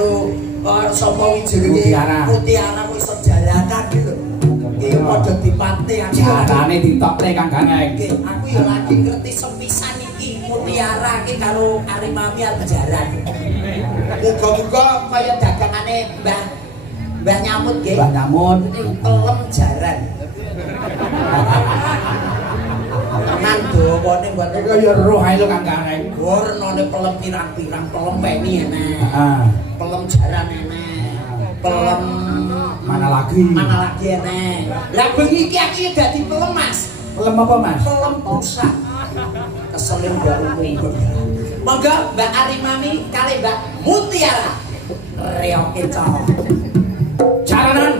karo sapa wijurenge Mutiara kok iso jalanan gitu. Iki padha dipatne carane ditokne Kang Gangeng. Nggih, aku ya lagi ngerti sepisan iki Mutiara iki karo Karimami Aljaran. Muga-muga kaya dagangane Mbah Nyamut nggih. Mbah Nyamut pelem jaran. Nang dawane mboten kaya roh ae lho Kang Gangeng. Warnane pelem pirang-pirang, pelem peni enek. Heeh. Pelem jaran enek. Pelem mana lagi enek. Lah bengi iki aku dadi pelem Mas. Pelem apa Mas? Pelem pusat. Keselin Mbak Umum. Monggo Mbak Arimami kali Mbak Mutiara. Reoke cok. Jalanan.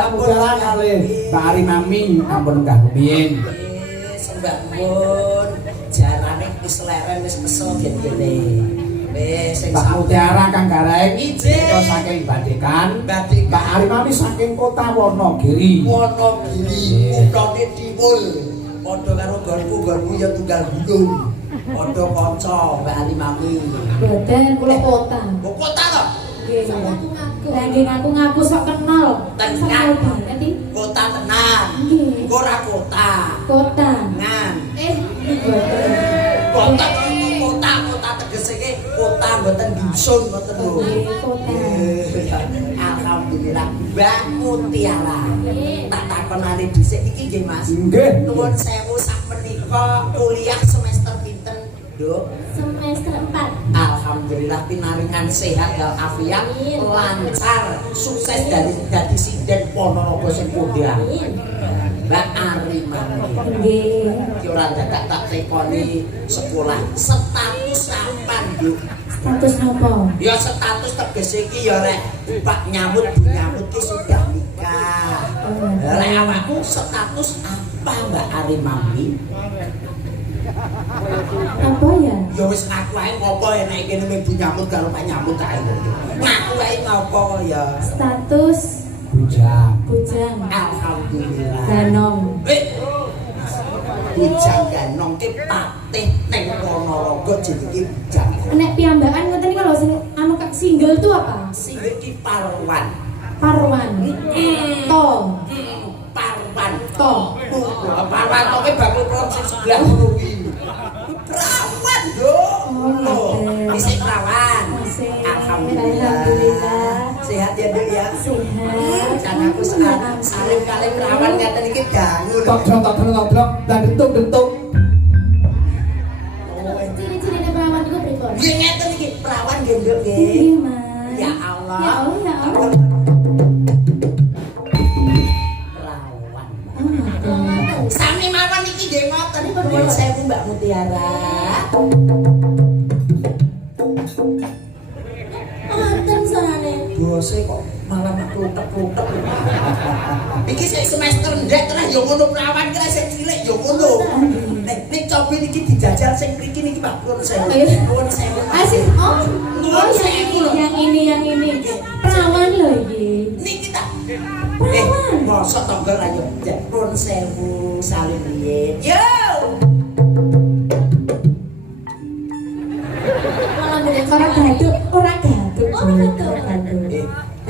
Mbak Mutiara kali Mbak Ari Mami ampun enggak rumiyin. Sembah pun jarane wis leren wis kesel gene. Wis sing Mbak Mutiara Kang Gareng Ijin. Kota saking Badekan. Badekan. Mbak Ari Mami saking kota Wonogiri. Wonogiri kutane Tiwul. Padha karo gonku ya tunggal gunung. Padha kanca Mbak Ari Mami. Boten kula kota. Kok kota to? Nggih. Lah nggih ngaku-ngaku sok kenal. Tenan. Nanti Kota tenan. nggih. Ora kota. Kota. Ngan. Boten. Kota tegese iki kota mboten dusun mboten lho. Nggih, kota. Alhamdulillah Mbak Mutiara. Tak takonane dhisik iki nggih Mas. Nggih. Nuwun sewu sakmenika kuliah semester pinten, Nduk? Semester 4. Alhamdulillah pinaringan sehat walafiat, lancar, sukses dari dadi sinden Ponorogo sing pundi. Mbak Ari Mami. Nggih. Iki ora dadak tak tekoni sekolah. Status sampan, Nduk? Status napa? Ya status tegese iki ya rek Pak nyambut Bu nyambut ki sudah nikah. Lek awakku status apa Mbak Ari Mami? Apa ya? Ya wis ngaku ae ngopo nek kene Bu nyambut karo Pak nyambut ae. Ngaku ae ngopo ya. Status Bujang. bujang. Alhamdulillah. Ganong. Bujang ganong ki patih ning Ponorogo jenenge bujang. Nek piyambakan ngoten niku lho sing anu kak single tuh apa? Sing iki Parwan. Parwan. To. Parwan To. Parwan to ki bakul pron sing sebelah ngono kuwi. Perawan yo. Oh, ngoten. Isih perawan. Masih. Alhamdulillah. Alhamdulillah. Sehat ya Dek ya. Sehat. Kan aku saling kali perawan ngaten iki dangu lho. Tok dan dentuk. Ciri-cirine perawan iku pripun? Nggih ngeten iki perawan nggih Nduk nggih. Nggih, Mas. Ya Allah. Ya Allah, ya Allah. Perawan. Oh, ngoten. Sami mawon iki nggih ngoten nuwun sewu Mbak Mutiara. Ngoten sarane. Bose kok malah kluthek-kluthek. Iki sik semester ndek terus ya ngono perawan ki sik cilik ya ngono. Nek cobi niki dijajal sing mriki niki Pak nuwun sewu. Nuwun sewu. Asik. Oh, Nuwun sewu lho. yang ini. Perawan lho iki. Niki ta. Perawan. Mosok tanggal ayo nuwun sewu salim riyin. Yo. Malah gede ora gaduk. Ora gaduk.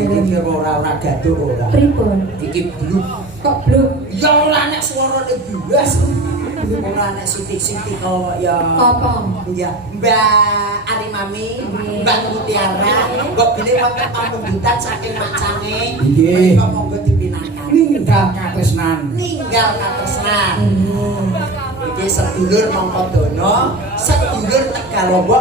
Iki ora gaduk ora. Pripun? Iki bluk. Kok bluk? Ya ora nek suarane blas. Ora nek sitik-sitik kok ya. Kopong. Ya, Mbak Ari Mami, Mbak Mutiara, mbok bilih wonten pamunggutan saking Macange. Nggih. Menika monggo dipinakan. Ninggal katresnan. Ninggal katresnan. Iki sedulur Mangkodono, sedulur Tegalombo